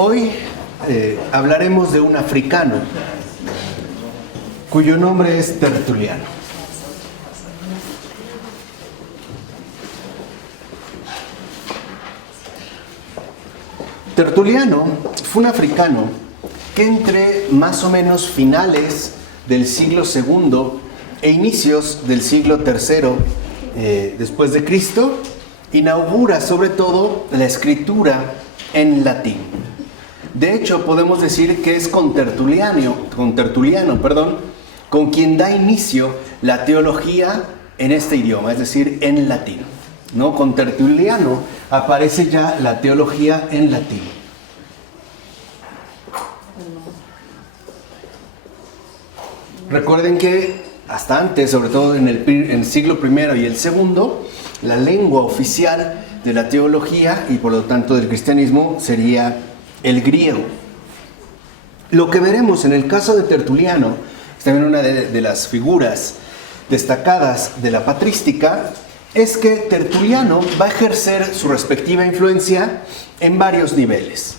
Hoy hablaremos de un africano cuyo nombre es Tertuliano. Tertuliano fue un africano que entre más o menos finales del siglo II e inicios del siglo III después de Cristo inaugura sobre todo la escritura en latín. De hecho, podemos decir que es con Tertuliano, con quien da inicio la teología en este idioma, es decir, en latín, ¿no? Con Tertuliano aparece ya la teología en latín. Recuerden que hasta antes, sobre todo en el siglo I y el segundo, la lengua oficial de la teología y por lo tanto del cristianismo sería el griego. Lo que veremos en el caso de Tertuliano, es también una de las figuras destacadas de la patrística, es que Tertuliano va a ejercer su respectiva influencia en varios niveles.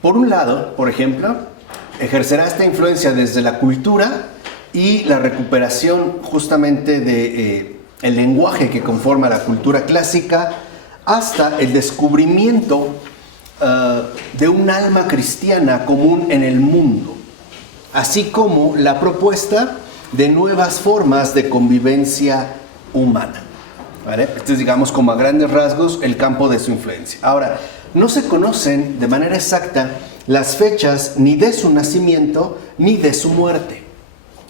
Por un lado, por ejemplo, ejercerá esta influencia desde la cultura y la recuperación justamente de el lenguaje que conforma la cultura clásica hasta el descubrimiento de un alma cristiana común en el mundo, así como la propuesta de nuevas formas de convivencia humana. ¿Vale? Este es, digamos, como a grandes rasgos, el campo de su influencia. Ahora, no se conocen de manera exacta las fechas ni de su nacimiento ni de su muerte.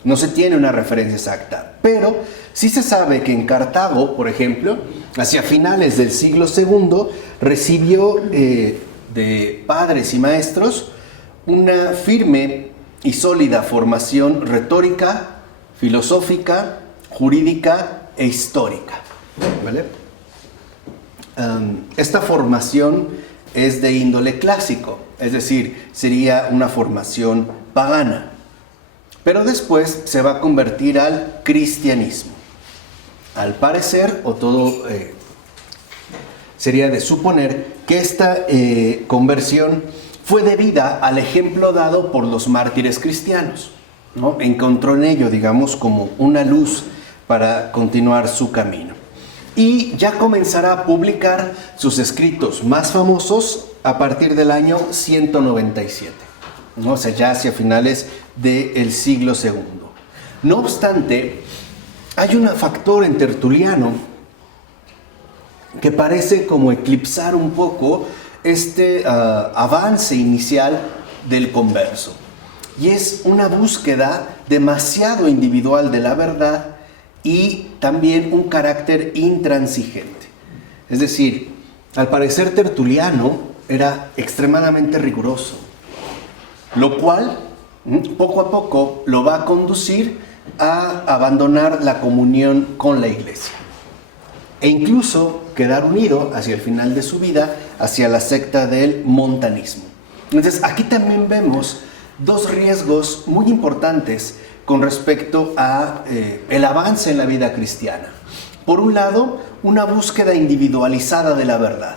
No se tiene una referencia exacta, pero sí se sabe que en Cartago, por ejemplo, hacia finales del siglo II, recibió de padres y maestros una firme y sólida formación retórica, filosófica, jurídica e histórica. ¿Vale? Esta formación es de índole clásico, es decir, sería una formación pagana. Pero después se va a convertir al cristianismo. Al parecer, o todo sería de suponer que esta conversión fue debida al ejemplo dado por los mártires cristianos, ¿no? Encontró en ello, digamos, como una luz para continuar su camino. Y ya comenzará a publicar sus escritos más famosos a partir del año 197. ¿no? O sea, ya hacia finales del siglo II. No obstante, hay un factor en Tertuliano que parece como eclipsar un poco este avance inicial del converso. Y es una búsqueda demasiado individual de la verdad y también un carácter intransigente. Es decir, al parecer Tertuliano era extremadamente riguroso, lo cual poco a poco lo va a conducir a abandonar la comunión con la iglesia e incluso quedar unido hacia el final de su vida hacia la secta del montanismo. Entonces aquí también vemos dos riesgos muy importantes con respecto a el avance en la vida cristiana. Por un lado, una búsqueda individualizada de la verdad,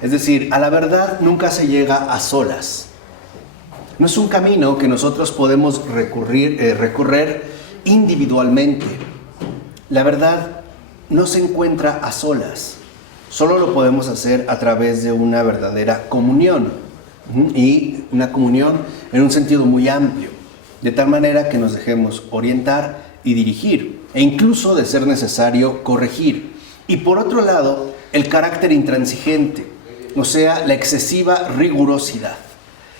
es decir, a la verdad nunca se llega a solas. No es un camino que nosotros podemos recorrer individualmente. La verdad no se encuentra a solas. Solo lo podemos hacer a través de una verdadera comunión. Y una comunión en un sentido muy amplio. De tal manera que nos dejemos orientar y dirigir. E incluso, de ser necesario, corregir. Y por otro lado, el carácter intransigente. O sea, la excesiva rigurosidad.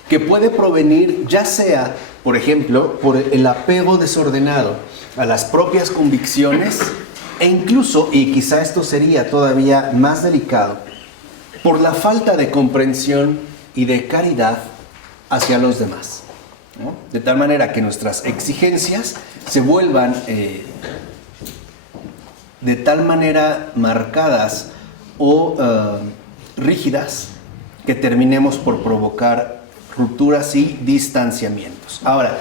Que puede provenir ya sea, por ejemplo, por el apego desordenado a las propias convicciones e incluso, y quizá esto sería todavía más delicado, por la falta de comprensión y de caridad hacia los demás, ¿no? De tal manera que nuestras exigencias se vuelvan de tal manera marcadas o rígidas que terminemos por provocar rupturas y distanciamientos. Ahora,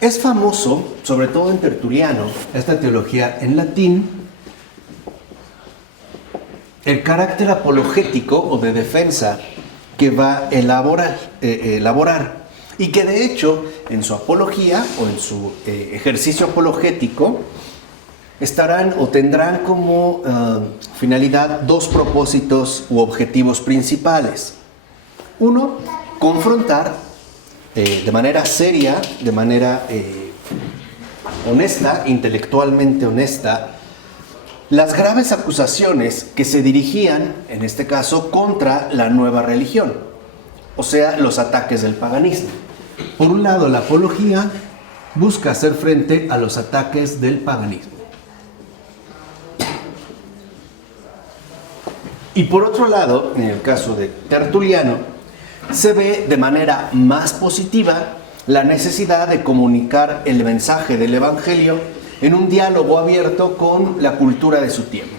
es famoso, sobre todo en Tertuliano, esta teología en latín, el carácter apologético o de defensa que va a elaborar y que de hecho en su apología o en su ejercicio apologético estarán o tendrán como finalidad dos propósitos u objetivos principales. Uno, confrontar de manera seria, de manera honesta, intelectualmente honesta, las graves acusaciones que se dirigían, en este caso, contra la nueva religión, o sea, los ataques del paganismo. Por un lado, la apología busca hacer frente a los ataques del paganismo. Y por otro lado, en el caso de Tertuliano, se ve de manera más positiva la necesidad de comunicar el mensaje del Evangelio en un diálogo abierto con la cultura de su tiempo.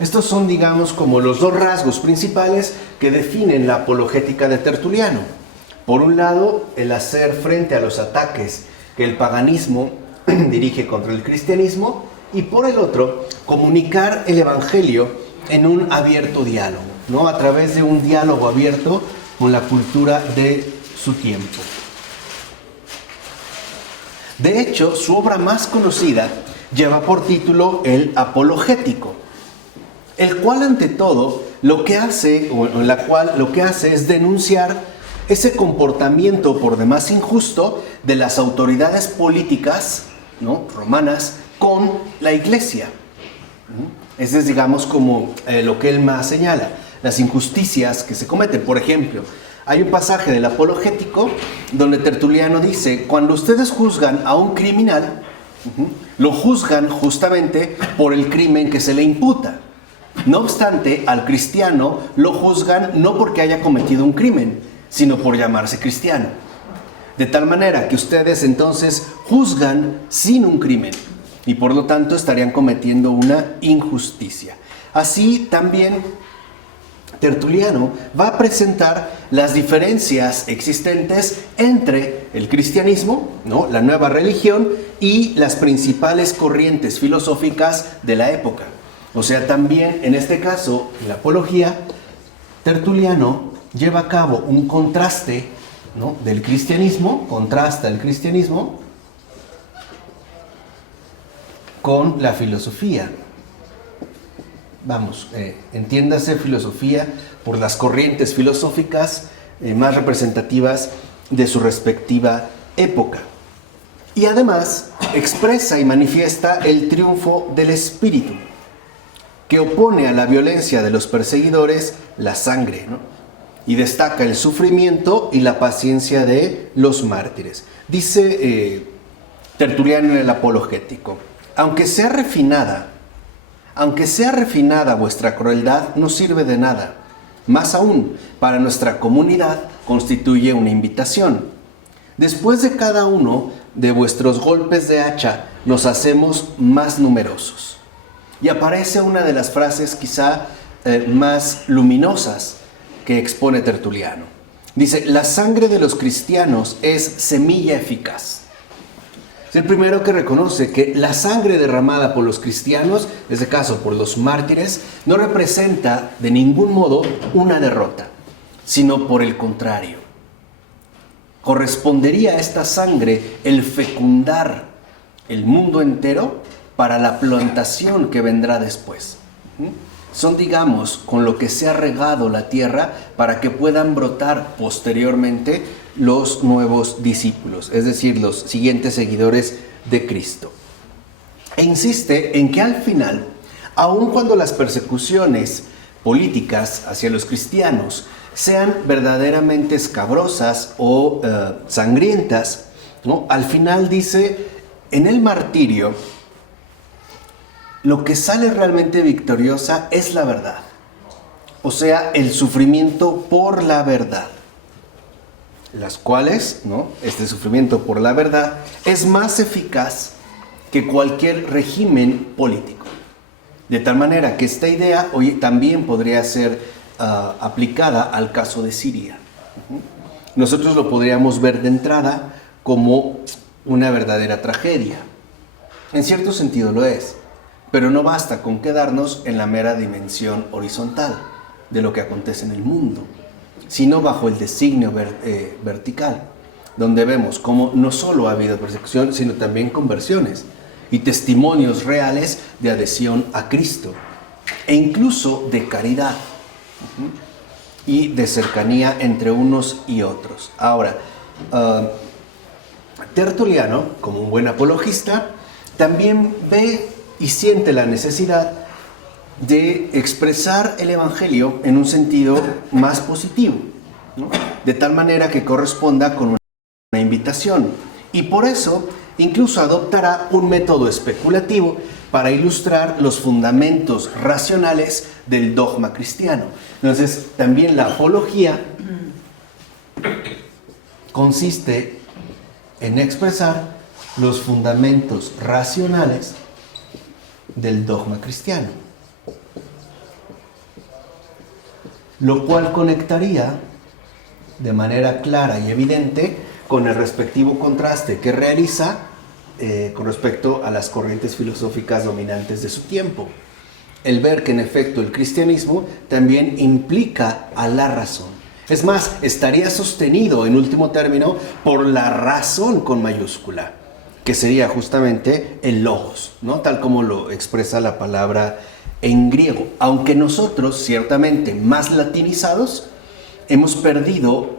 Estos son, digamos, como los dos rasgos principales que definen la apologética de Tertuliano. Por un lado, el hacer frente a los ataques que el paganismo dirige contra el cristianismo, y por el otro, comunicar el Evangelio en un abierto diálogo, ¿no? A través de un diálogo abierto con la cultura de su tiempo. De hecho, su obra más conocida lleva por título El Apologético, el cual ante todo lo que hace es denunciar ese comportamiento por demás injusto de las autoridades políticas, ¿no?, romanas con la Iglesia. Ese es, digamos, como lo que él más señala, las injusticias que se cometen. Por ejemplo, hay un pasaje del Apologético donde Tertuliano dice: cuando ustedes juzgan a un criminal, lo juzgan justamente por el crimen que se le imputa. No obstante, al cristiano lo juzgan no porque haya cometido un crimen, sino por llamarse cristiano. De tal manera que ustedes entonces juzgan sin un crimen y por lo tanto estarían cometiendo una injusticia. Así también Tertuliano va a presentar las diferencias existentes entre el cristianismo, ¿no?, la nueva religión, y las principales corrientes filosóficas de la época. O sea, también en este caso, en la apología, Tertuliano lleva a cabo un contraste, ¿no?, del cristianismo, contrasta el cristianismo con la filosofía. Vamos, entiéndase filosofía por las corrientes filosóficas más representativas de su respectiva época. Y además expresa y manifiesta el triunfo del espíritu, que opone a la violencia de los perseguidores la sangre, ¿no?, y destaca el sufrimiento y la paciencia de los mártires. Dice Tertuliano en el Apologético: aunque sea refinada vuestra crueldad, no sirve de nada. Más aún, para nuestra comunidad constituye una invitación. Después de cada uno de vuestros golpes de hacha, nos hacemos más numerosos. Y aparece una de las frases quizá más luminosas que expone Tertuliano. Dice: la sangre de los cristianos es semilla eficaz. Es el primero que reconoce que la sangre derramada por los cristianos, en este caso por los mártires, no representa de ningún modo una derrota, sino por el contrario. Correspondería a esta sangre el fecundar el mundo entero para la plantación que vendrá después. Son, digamos, con lo que se ha regado la tierra para que puedan brotar posteriormente los nuevos discípulos, es decir, los siguientes seguidores de Cristo. E insiste en que al final, aun cuando las persecuciones políticas hacia los cristianos sean verdaderamente escabrosas o sangrientas, ¿no?, al final dice: en el martirio, lo que sale realmente victoriosa es la verdad, o sea, el sufrimiento por la verdad, las cuales, ¿no?, este sufrimiento por la verdad es más eficaz que cualquier régimen político. De tal manera que esta idea hoy también podría ser aplicada al caso de Siria. Nosotros lo podríamos ver de entrada como una verdadera tragedia. En cierto sentido lo es, pero no basta con quedarnos en la mera dimensión horizontal de lo que acontece en el mundo, sino bajo el designio vertical, donde vemos cómo no solo ha habido persecución, sino también conversiones y testimonios reales de adhesión a Cristo, e incluso de caridad y de cercanía entre unos y otros. Ahora, Tertuliano, como un buen apologista, también ve y siente la necesidad de expresar el Evangelio en un sentido más positivo, ¿no? De tal manera que corresponda con una invitación. Y por eso incluso adoptará un método especulativo para ilustrar los fundamentos racionales del dogma cristiano. Entonces, también la apología consiste en expresar los fundamentos racionales del dogma cristiano, lo cual conectaría de manera clara y evidente con el respectivo contraste que realiza con respecto a las corrientes filosóficas dominantes de su tiempo. El ver que en efecto el cristianismo también implica a la razón. Es más, estaría sostenido en último término por la razón con mayúscula, que sería justamente el logos, ¿no? Tal como lo expresa la palabra en griego. Aunque nosotros, ciertamente más latinizados, hemos perdido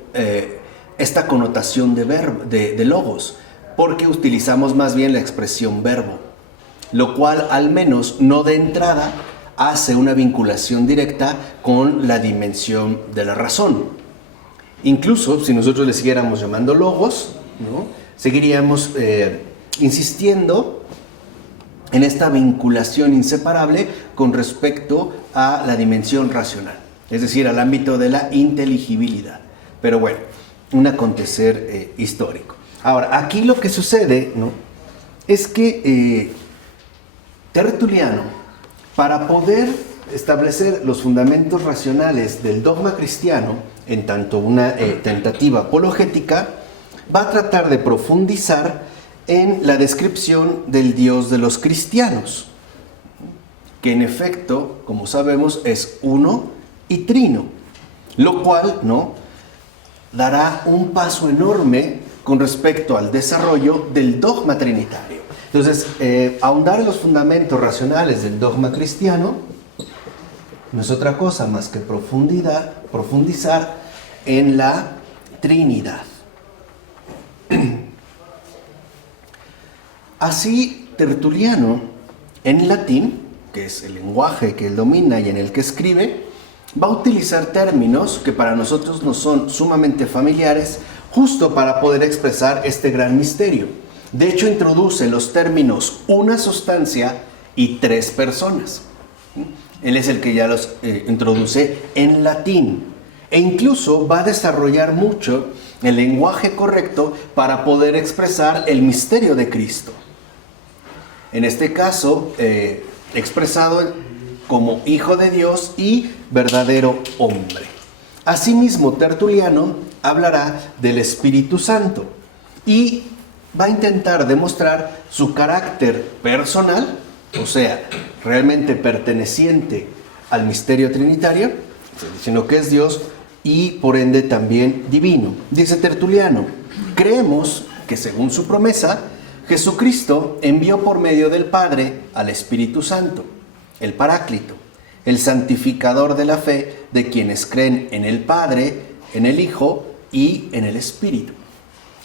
esta connotación de logos, porque utilizamos más bien la expresión verbo, lo cual al menos no de entrada hace una vinculación directa con la dimensión de la razón. Incluso si nosotros le siguiéramos llamando logos, ¿no? Seguiríamos insistiendo en esta vinculación inseparable con respecto a la dimensión racional, es decir, al ámbito de la inteligibilidad. Pero bueno, un acontecer histórico. Ahora, aquí lo que sucede, ¿no?, es que Tertuliano, para poder establecer los fundamentos racionales del dogma cristiano, en tanto una tentativa apologética, va a tratar de profundizar en la descripción del Dios de los cristianos, que en efecto, como sabemos, es uno y trino, lo cual, ¿no?, dará un paso enorme con respecto al desarrollo del dogma trinitario. Entonces, ahondar en los fundamentos racionales del dogma cristiano no es otra cosa más que profundizar en la Trinidad. Así, Tertuliano, en latín, que es el lenguaje que él domina y en el que escribe, va a utilizar términos que para nosotros nos son sumamente familiares, justo para poder expresar este gran misterio. De hecho, introduce los términos una sustancia y tres personas. Él es el que ya los introduce en latín. E incluso va a desarrollar mucho el lenguaje correcto para poder expresar el misterio de Cristo. En este caso, expresado como Hijo de Dios y verdadero hombre. Asimismo, Tertuliano hablará del Espíritu Santo y va a intentar demostrar su carácter personal, o sea, realmente perteneciente al misterio trinitario, sino que es Dios y por ende también divino. Dice Tertuliano: creemos que según su promesa, Jesucristo envió por medio del Padre al Espíritu Santo, el Paráclito, el santificador de la fe de quienes creen en el Padre, en el Hijo y en el Espíritu.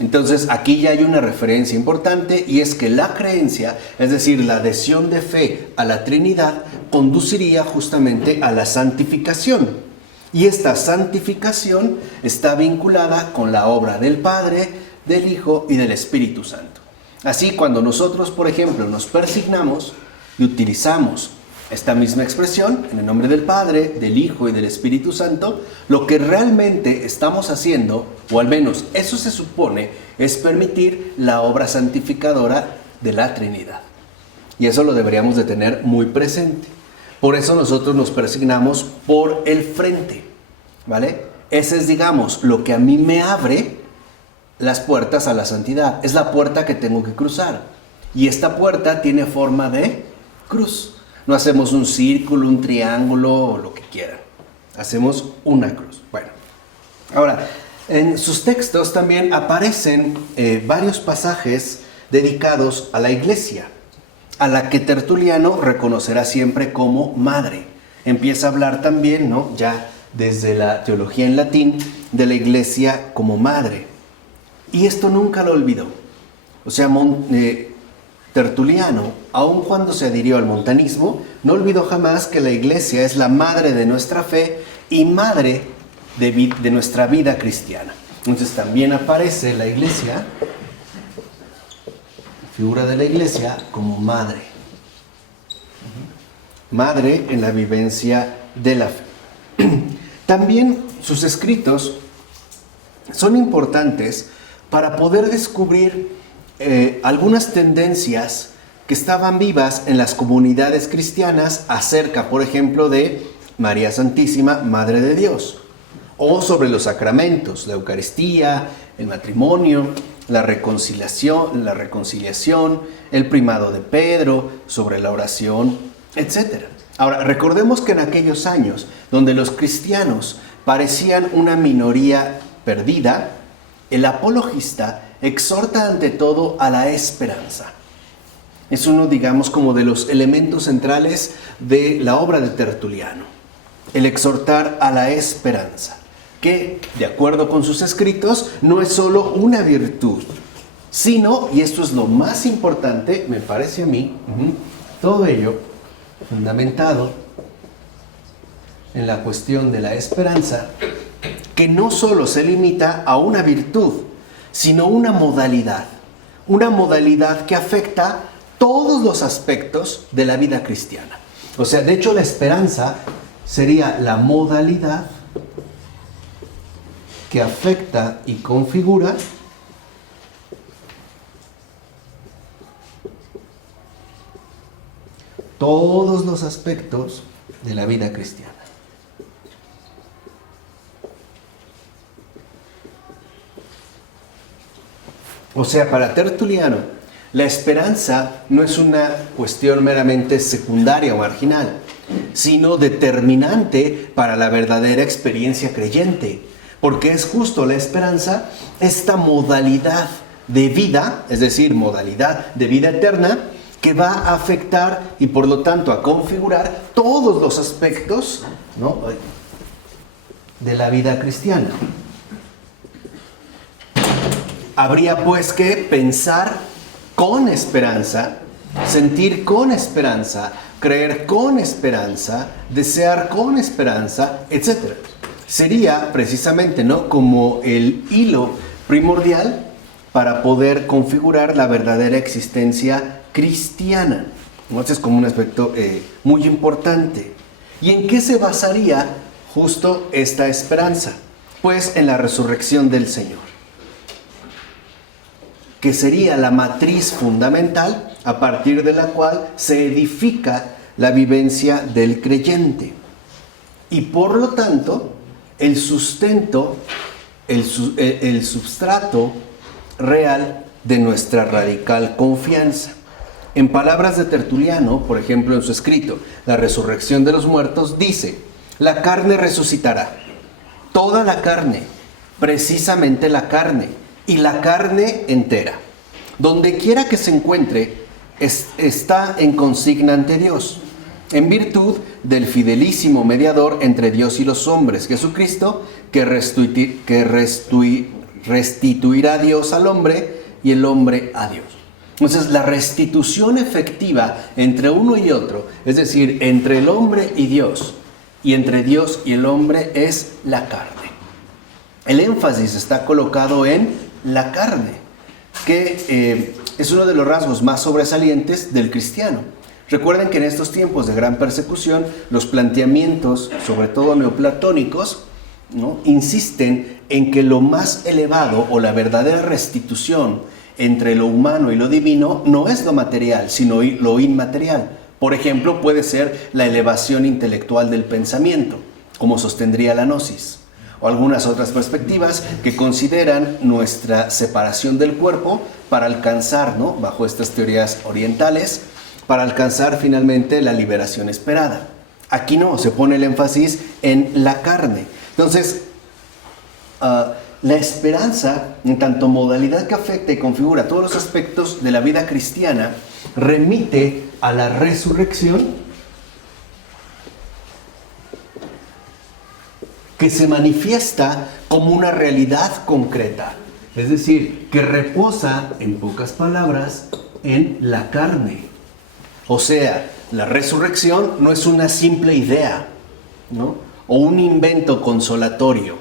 Entonces aquí ya hay una referencia importante, y es que la creencia, es decir, la adhesión de fe a la Trinidad, conduciría justamente a la santificación. Y esta santificación está vinculada con la obra del Padre, del Hijo y del Espíritu Santo. Así, cuando nosotros, por ejemplo, nos persignamos y utilizamos esta misma expresión, en el nombre del Padre, del Hijo y del Espíritu Santo, lo que realmente estamos haciendo, o al menos eso se supone, es permitir la obra santificadora de la Trinidad. Y eso lo deberíamos de tener muy presente. Por eso nosotros nos persignamos por el frente, ¿vale? Ese es, digamos, lo que a mí me abre las puertas a la santidad. Es la puerta que tengo que cruzar. Y esta puerta tiene forma de cruz. No hacemos un círculo, un triángulo o lo que quieran. Hacemos una cruz. Bueno, ahora, en sus textos también aparecen varios pasajes dedicados a la iglesia, a la que Tertuliano reconocerá siempre como madre. Empieza a hablar también, ¿no?, ya desde la teología en latín, de la iglesia como madre. Y esto nunca lo olvidó. O sea, Tertuliano, aun cuando se adhirió al montanismo, no olvidó jamás que la iglesia es la madre de nuestra fe y madre de nuestra vida cristiana. Entonces también aparece la iglesia, figura de la iglesia como madre. Madre en la vivencia de la fe. También sus escritos son importantes para poder descubrir algunas tendencias que estaban vivas en las comunidades cristianas acerca, por ejemplo, de María Santísima, Madre de Dios, o sobre los sacramentos, la Eucaristía, el matrimonio, la reconciliación, el primado de Pedro, sobre la oración, etc. Ahora, recordemos que en aquellos años, donde los cristianos parecían una minoría perdida, el apologista exhorta ante todo a la esperanza. Es uno, digamos, como de los elementos centrales de la obra de Tertuliano. El exhortar a la esperanza, que, de acuerdo con sus escritos, no es solo una virtud, sino, y esto es lo más importante, me parece a mí, todo ello fundamentado en la cuestión de la esperanza, que no solo se limita a una virtud, sino una modalidad que afecta todos los aspectos de la vida cristiana. O sea, de hecho, la esperanza sería la modalidad que afecta y configura todos los aspectos de la vida cristiana. O sea, para Tertuliano, la esperanza no es una cuestión meramente secundaria o marginal, sino determinante para la verdadera experiencia creyente, porque es justo la esperanza esta modalidad de vida, es decir, modalidad de vida eterna, que va a afectar y por lo tanto a configurar todos los aspectos, ¿no?, de la vida cristiana. Habría pues que pensar con esperanza, sentir con esperanza, creer con esperanza, desear con esperanza, etc. Sería precisamente, ¿no?, como el hilo primordial para poder configurar la verdadera existencia cristiana. Entonces, como un aspecto muy importante. ¿Y en qué se basaría justo esta esperanza? Pues en la resurrección del Señor, que sería la matriz fundamental a partir de la cual se edifica la vivencia del creyente. Y por lo tanto, el sustento, el substrato real de nuestra radical confianza. En palabras de Tertuliano, por ejemplo, en su escrito, La resurrección de los muertos, dice: la carne resucitará, toda la carne, precisamente la carne, y la carne entera. Donde quiera que se encuentre, está en consigna ante Dios, en virtud del fidelísimo mediador entre Dios y los hombres, Jesucristo, que restituirá a Dios al hombre y el hombre a Dios. Entonces, la restitución efectiva entre uno y otro, es decir, entre el hombre y Dios, y entre Dios y el hombre, es la carne. El énfasis está colocado en la carne, que es uno de los rasgos más sobresalientes del cristiano. Recuerden que en estos tiempos de gran persecución, los planteamientos, sobre todo neoplatónicos, ¿no?, insisten en que lo más elevado o la verdadera restitución entre lo humano y lo divino no es lo material, sino lo inmaterial. Por ejemplo, puede ser la elevación intelectual del pensamiento, como sostendría la gnosis, o algunas otras perspectivas que consideran nuestra separación del cuerpo para alcanzar, ¿no?, bajo estas teorías orientales, para alcanzar finalmente la liberación esperada. Aquí no, se pone el énfasis en la carne. Entonces, la esperanza, en tanto modalidad que afecta y configura todos los aspectos de la vida cristiana, remite a la resurrección que se manifiesta como una realidad concreta. Es decir, que reposa, en pocas palabras, en la carne. O sea, la resurrección no es una simple idea, ¿no?, o un invento consolatorio.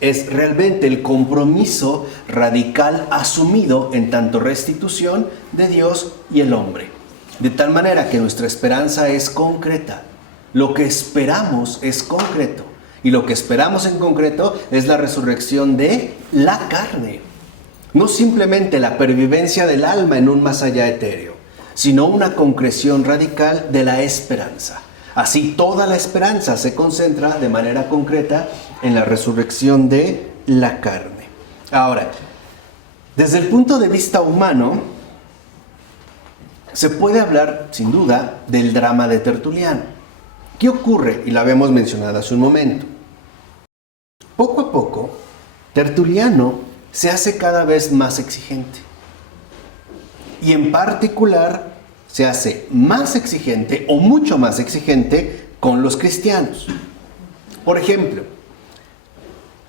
Es realmente el compromiso radical asumido en tanto restitución de Dios y el hombre. De tal manera que nuestra esperanza es concreta. Lo que esperamos es concreto. Y lo que esperamos en concreto es la resurrección de la carne. No simplemente la pervivencia del alma en un más allá etéreo, sino una concreción radical de la esperanza. Así toda la esperanza se concentra de manera concreta en la resurrección de la carne. Ahora, desde el punto de vista humano, se puede hablar, sin duda, del drama de Tertuliano. ¿Qué ocurre? Y lo habíamos mencionado hace un momento. Poco a poco, Tertuliano se hace cada vez más exigente. Y en particular, se hace más exigente o mucho más exigente con los cristianos. Por ejemplo,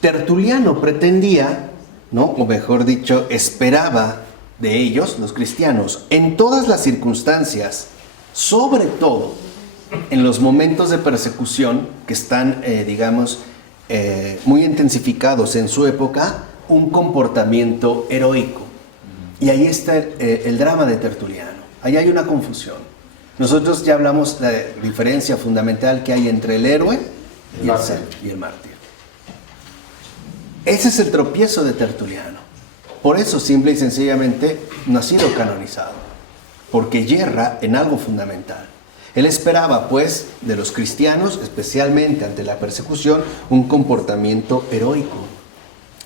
Tertuliano pretendía, ¿no?, o mejor dicho, esperaba de ellos, los cristianos, en todas las circunstancias, sobre todo en los momentos de persecución que están, muy intensificados en su época, un comportamiento heroico. Y ahí está el drama de Tertuliano. Ahí hay una confusión. Nosotros ya hablamos de la diferencia fundamental que hay entre el héroe y el mártir. Ese es el tropiezo de Tertuliano. Por eso, simple y sencillamente, no ha sido canonizado. Porque yerra en algo fundamental. Él esperaba, pues, de los cristianos, especialmente ante la persecución, un comportamiento heroico.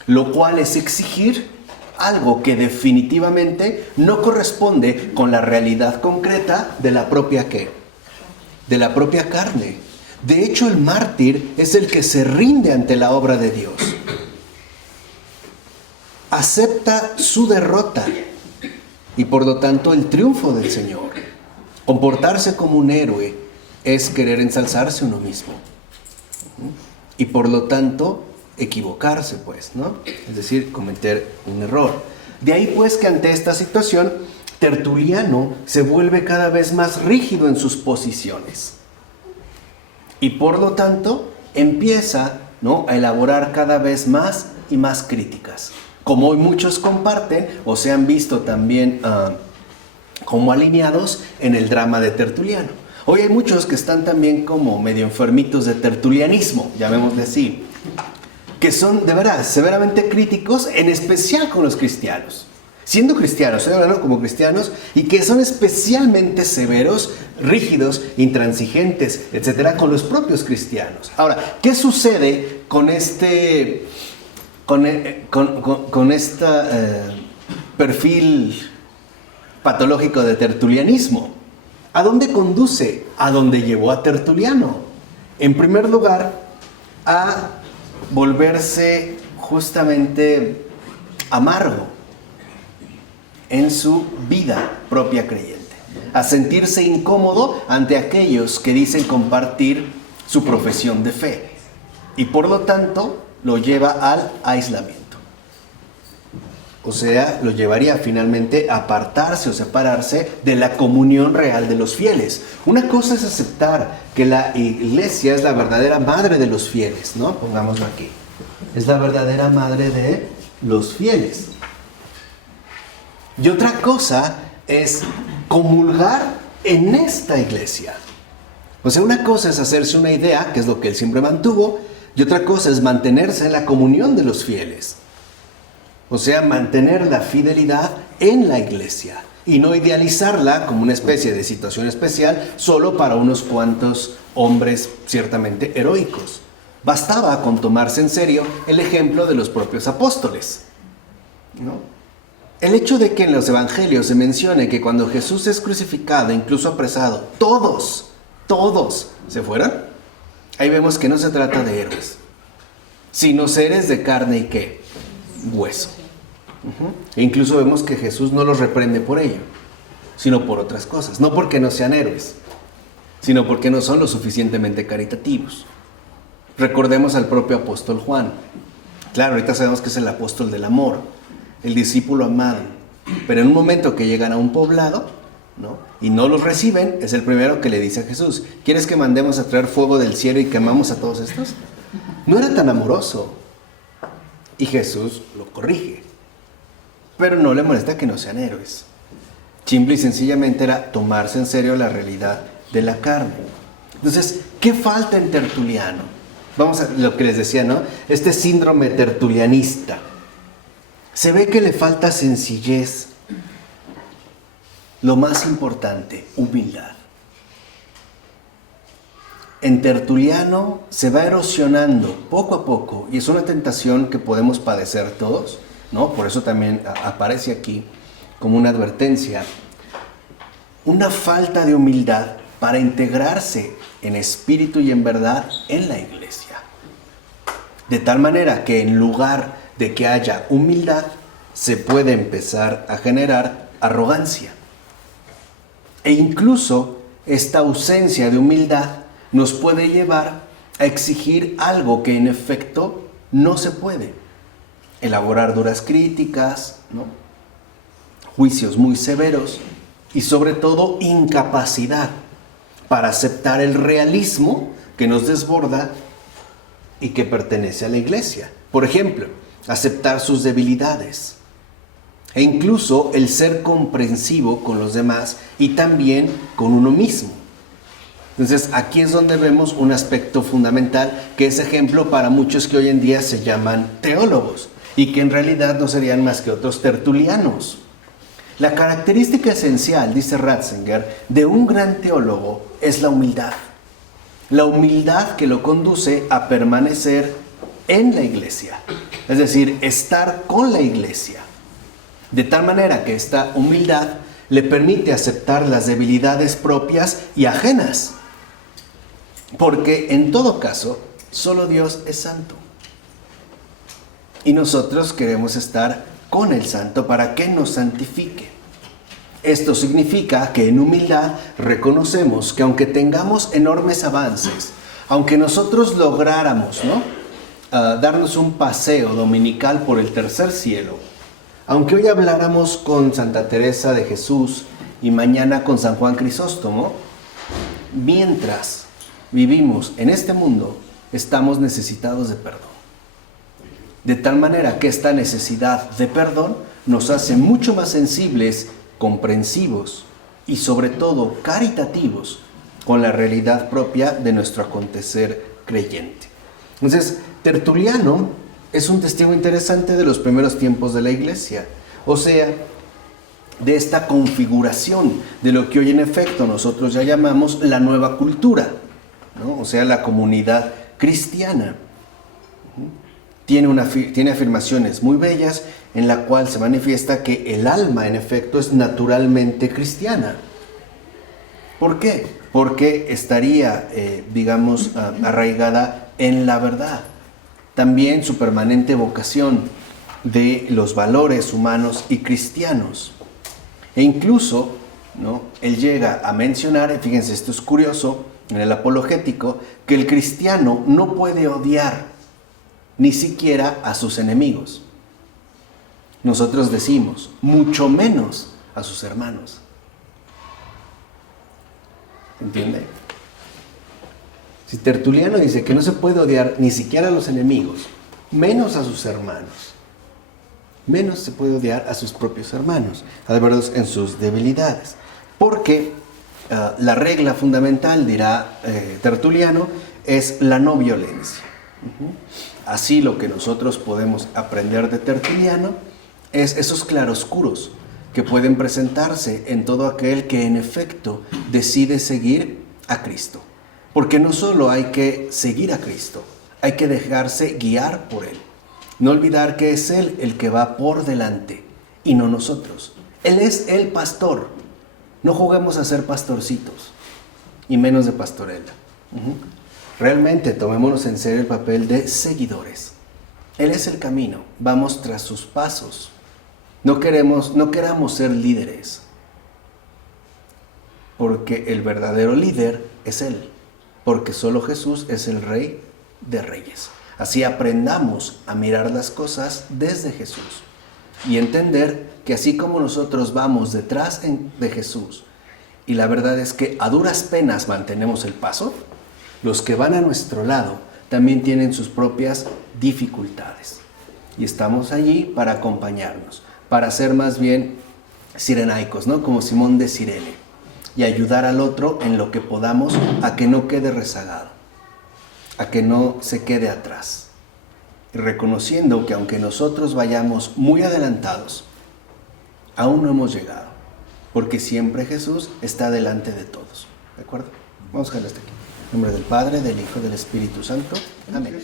Lo cual es exigir algo que definitivamente no corresponde con la realidad concreta de la propia ¿qué? De la propia carne. De hecho, el mártir es el que se rinde ante la obra de Dios. Acepta su derrota y por lo tanto el triunfo del Señor. Comportarse como un héroe es querer ensalzarse uno mismo. Y por lo tanto equivocarse, pues, ¿no? Es decir, cometer un error. De ahí, pues, que ante esta situación, Tertuliano se vuelve cada vez más rígido en sus posiciones. Y por lo tanto, empieza, ¿no?, a elaborar cada vez más y más críticas. Como hoy muchos comparten o se han visto también como alineados en el drama de Tertuliano. Hoy hay muchos que están también como medio enfermitos de tertulianismo, llamémosle así, que son de verdad severamente críticos, en especial con los cristianos. Siendo cristianos, estoy hablando como cristianos, y que son especialmente severos, rígidos, intransigentes, etcétera, con los propios cristianos. Ahora, ¿qué sucede con este perfil patológico de tertulianismo? ¿A dónde conduce? A donde llevó a Tertuliano. En primer lugar, a volverse justamente amargo en su vida propia creyente, a sentirse incómodo ante aquellos que dicen compartir su profesión de fe, y por lo tanto lo lleva al aislamiento. O sea, lo llevaría finalmente a apartarse o separarse de la comunión real de los fieles. Una cosa es aceptar que la iglesia es la verdadera madre de los fieles, ¿no? Pongámoslo aquí. Es la verdadera madre de los fieles. Y otra cosa es comulgar en esta iglesia. O sea, una cosa es hacerse una idea, que es lo que él siempre mantuvo, y otra cosa es mantenerse en la comunión de los fieles. O sea, mantener la fidelidad en la iglesia y no idealizarla como una especie de situación especial solo para unos cuantos hombres ciertamente heroicos. Bastaba con tomarse en serio el ejemplo de los propios apóstoles, ¿no? El hecho de que en los evangelios se mencione que cuando Jesús es crucificado, incluso apresado, todos se fueron, ahí vemos que no se trata de héroes, sino seres de carne y ¿qué? Hueso. E incluso vemos que Jesús no los reprende por ello, sino por otras cosas. No porque no sean héroes, sino porque no son lo suficientemente caritativos. Recordemos al propio apóstol Juan. Claro, ahorita sabemos que es el apóstol del amor, el discípulo amado. Pero en un momento que llegan a un poblado, ¿no? Y no los reciben, es el primero que le dice a Jesús: ¿quieres que mandemos a traer fuego del cielo y quemamos a todos estos? No era tan amoroso. Y Jesús lo corrige. Pero no le molesta que no sean héroes. Simple y sencillamente era tomarse en serio la realidad de la carne. Entonces, ¿qué falta en Tertuliano? Vamos a lo que les decía, ¿no? Este síndrome tertulianista. Se ve que le falta sencillez. Lo más importante, humildad. En Tertuliano se va erosionando poco a poco, y es una tentación que podemos padecer todos, ¿no? Por eso también aparece aquí como una advertencia, una falta de humildad para integrarse en espíritu y en verdad en la iglesia. De tal manera que en lugar de que haya humildad, se puede empezar a generar arrogancia. E incluso esta ausencia de humildad nos puede llevar a exigir algo que en efecto no se puede. Elaborar duras críticas, ¿no? Juicios muy severos y sobre todo incapacidad para aceptar el realismo que nos desborda y que pertenece a la iglesia. Por ejemplo, aceptar sus debilidades e incluso el ser comprensivo con los demás y también con uno mismo. Entonces, aquí es donde vemos un aspecto fundamental que es ejemplo para muchos que hoy en día se llaman teólogos y que en realidad no serían más que otros tertulianos. La característica esencial, dice Ratzinger, de un gran teólogo es la humildad. La humildad que lo conduce a permanecer en la iglesia, es decir, estar con la iglesia. De tal manera que esta humildad le permite aceptar las debilidades propias y ajenas. Porque en todo caso, solo Dios es santo. Y nosotros queremos estar con el santo para que nos santifique. Esto significa que en humildad reconocemos que aunque tengamos enormes avances, aunque nosotros lográramos, ¿no? Darnos un paseo dominical por el tercer cielo, aunque hoy habláramos con Santa Teresa de Jesús y mañana con San Juan Crisóstomo, mientras vivimos en este mundo, estamos necesitados de perdón. De tal manera que esta necesidad de perdón nos hace mucho más sensibles, comprensivos y sobre todo caritativos con la realidad propia de nuestro acontecer creyente. Entonces, Tertuliano es un testigo interesante de los primeros tiempos de la iglesia, o sea, de esta configuración de lo que hoy en efecto nosotros ya llamamos la nueva cultura, ¿no? O sea, la comunidad cristiana. Tiene afirmaciones muy bellas en la cual se manifiesta que el alma en efecto es naturalmente cristiana. ¿Por qué? Porque estaría, arraigada en la verdad. También su permanente vocación de los valores humanos y cristianos. E incluso, ¿no? Él llega a mencionar, fíjense, esto es curioso, en el Apologético, que el cristiano no puede odiar ni siquiera a sus enemigos. Nosotros decimos, mucho menos a sus hermanos. ¿Entiende? Si Tertuliano dice que no se puede odiar ni siquiera a los enemigos, menos a sus hermanos, menos se puede odiar a sus propios hermanos, además en sus debilidades. Porque la regla fundamental, dirá Tertuliano, es la no violencia. Así lo que nosotros podemos aprender de Tertuliano es esos claroscuros que pueden presentarse en todo aquel que en efecto decide seguir a Cristo. Porque no solo hay que seguir a Cristo, hay que dejarse guiar por Él. No olvidar que es Él el que va por delante y no nosotros. Él es el pastor. No juguemos a ser pastorcitos, y menos de pastorela. Realmente tomémonos en serio el papel de seguidores. Él es el camino, vamos tras sus pasos. No queramos ser líderes, porque el verdadero líder es Él, porque solo Jesús es el Rey de Reyes. Así aprendamos a mirar las cosas desde Jesús y entender que así como nosotros vamos detrás de Jesús, y la verdad es que a duras penas mantenemos el paso, los que van a nuestro lado también tienen sus propias dificultades. Y estamos allí para acompañarnos, para ser más bien sirenaicos, ¿no? Como Simón de Cirene, y ayudar al otro en lo que podamos a que no quede rezagado, a que no se quede atrás. Y reconociendo que aunque nosotros vayamos muy adelantados, aún no hemos llegado, porque siempre Jesús está delante de todos. ¿De acuerdo? Vamos a dejar hasta aquí. En nombre del Padre, del Hijo, del Espíritu Santo. Amén.